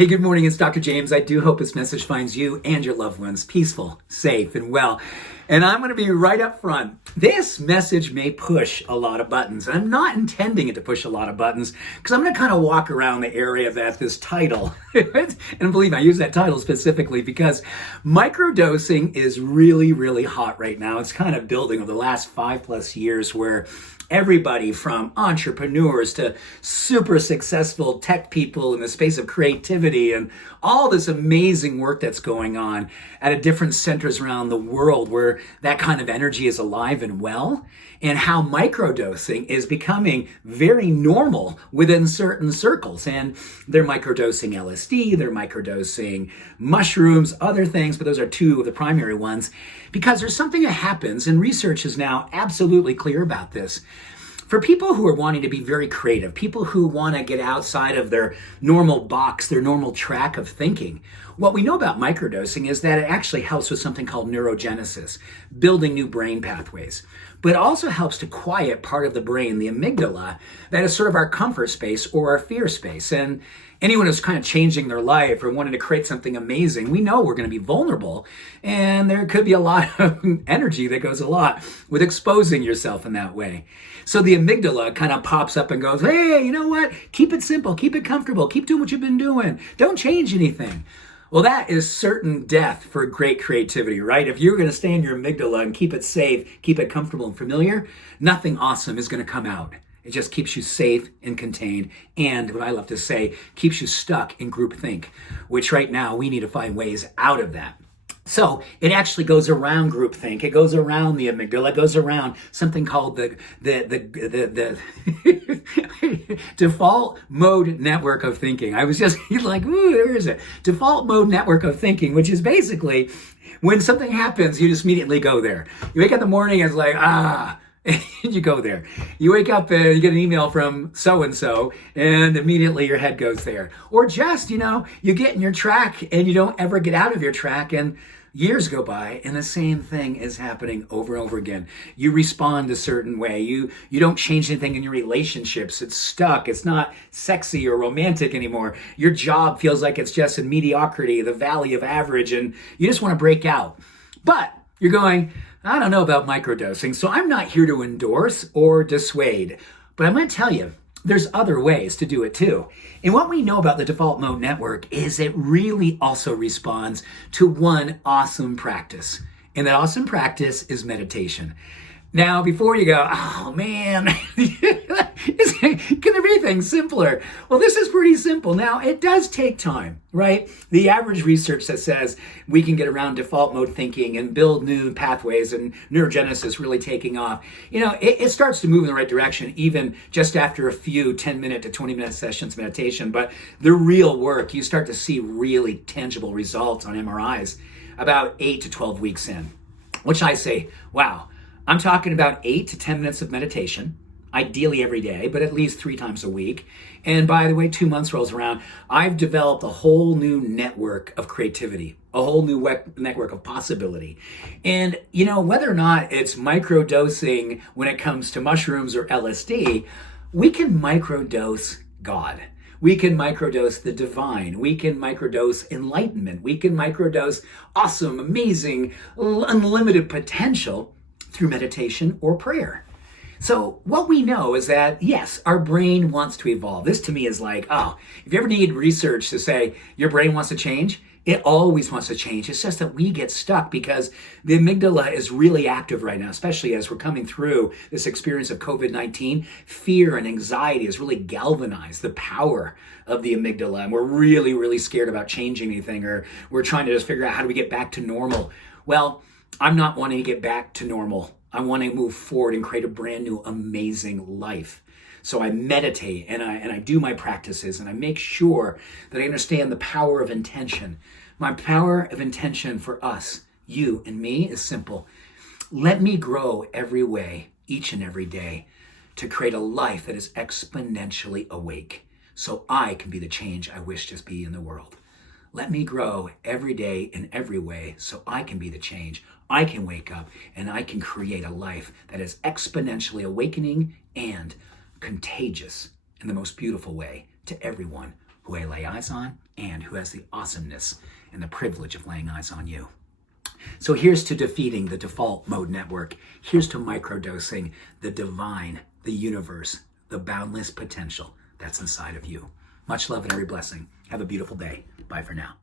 Hey, good morning. It's Dr. James. I do hope this message finds you and your loved ones peaceful, safe, and well. And I'm going to be right up front. This message may push a lot of buttons. I'm not intending it to push a lot of buttons because I'm going to kind of walk around the area that this title, and believe me, I use that title specifically because microdosing is really, really hot right now. It's kind of building over the last 5+ years where everybody from entrepreneurs to super successful tech people in the space of creativity and all this amazing work that's going on at different centers around the world where that kind of energy is alive and well, and how microdosing is becoming very normal within certain circles. And they're microdosing LSD, they're microdosing mushrooms, other things, but those are two of the primary ones because there's something that happens, and research is now absolutely clear about this. For people who are wanting to be very creative, people who want to get outside of their normal box, their normal track of thinking, what we know about microdosing is that it actually helps with something called neurogenesis, building new brain pathways. But it also helps to quiet part of the brain, the amygdala, that is sort of our comfort space or our fear space. And anyone who's kind of changing their life or wanting to create something amazing, we know we're going to be vulnerable. And there could be a lot of energy that goes a lot with exposing yourself in that way. So the amygdala kind of pops up and goes, hey, you know what? Keep it simple, keep it comfortable, keep doing what you've been doing. Don't change anything. Well, that is certain death for great creativity, right? If you're going to stay in your amygdala and keep it safe, keep it comfortable and familiar, nothing awesome is going to come out. It just keeps you safe and contained, and what I love to say, keeps you stuck in groupthink, which right now we need to find ways out of that. So it actually goes around groupthink. It goes around the amygdala. It goes around something called the default mode network of thinking. I was just like, ooh, where is it? Default mode network of thinking, which is basically when something happens, you just immediately go there. You wake up in the morning and it's like, and you go there. You wake up and you get an email from so-and-so and immediately your head goes there. Or just, you get in your track and you don't ever get out of your track and years go by and the same thing is happening over and over again. You respond a certain way. You don't change anything in your relationships. It's stuck. It's not sexy or romantic anymore. Your job feels like it's just in mediocrity, the valley of average, and you just want to break out. But you're going, I don't know about microdosing, so I'm not here to endorse or dissuade. But I'm going to tell you, there's other ways to do it too. And what we know about the default mode network is it really also responds to one awesome practice. And that awesome practice is meditation. Now, before you go, oh man, can there be things simpler? Well, this is pretty simple. Now, it does take time, right? The average research that says we can get around default mode thinking and build new pathways and neurogenesis really taking off, it starts to move in the right direction even just after a few 10-minute to 20-minute sessions of meditation. But the real work, you start to see really tangible results on MRIs about 8 to 12 weeks in, which I say, wow. I'm talking about 8 to 10 minutes of meditation, ideally every day, but at least 3 times a week. And by the way, 2 months rolls around, I've developed a whole new network of creativity, a whole new network of possibility. And, whether or not it's microdosing when it comes to mushrooms or LSD, we can microdose God. We can microdose the divine. We can microdose enlightenment. We can microdose awesome, amazing, unlimited potential through meditation or prayer. So what we know is that, yes, our brain wants to evolve. This to me is like, if you ever need research to say your brain wants to change, it always wants to change. It's just that we get stuck because the amygdala is really active right now, especially as we're coming through this experience of COVID-19. Fear and anxiety has really galvanized the power of the amygdala. And we're really, really scared about changing anything, or we're trying to just figure out how do we get back to normal. Well, I'm not wanting to get back to normal. I want to move forward and create a brand new, amazing life. So I meditate and I do my practices and I make sure that I understand the power of intention. My power of intention for us, you and me, is simple. Let me grow every way, each and every day, to create a life that is exponentially awake so I can be the change I wish to be in the world. Let me grow every day in every way so I can be the change. I can wake up and I can create a life that is exponentially awakening and contagious in the most beautiful way to everyone who I lay eyes on and who has the awesomeness and the privilege of laying eyes on you. So here's to defeating the default mode network. Here's to microdosing the divine, the universe, the boundless potential that's inside of you. Much love and every blessing. Have a beautiful day. Bye for now.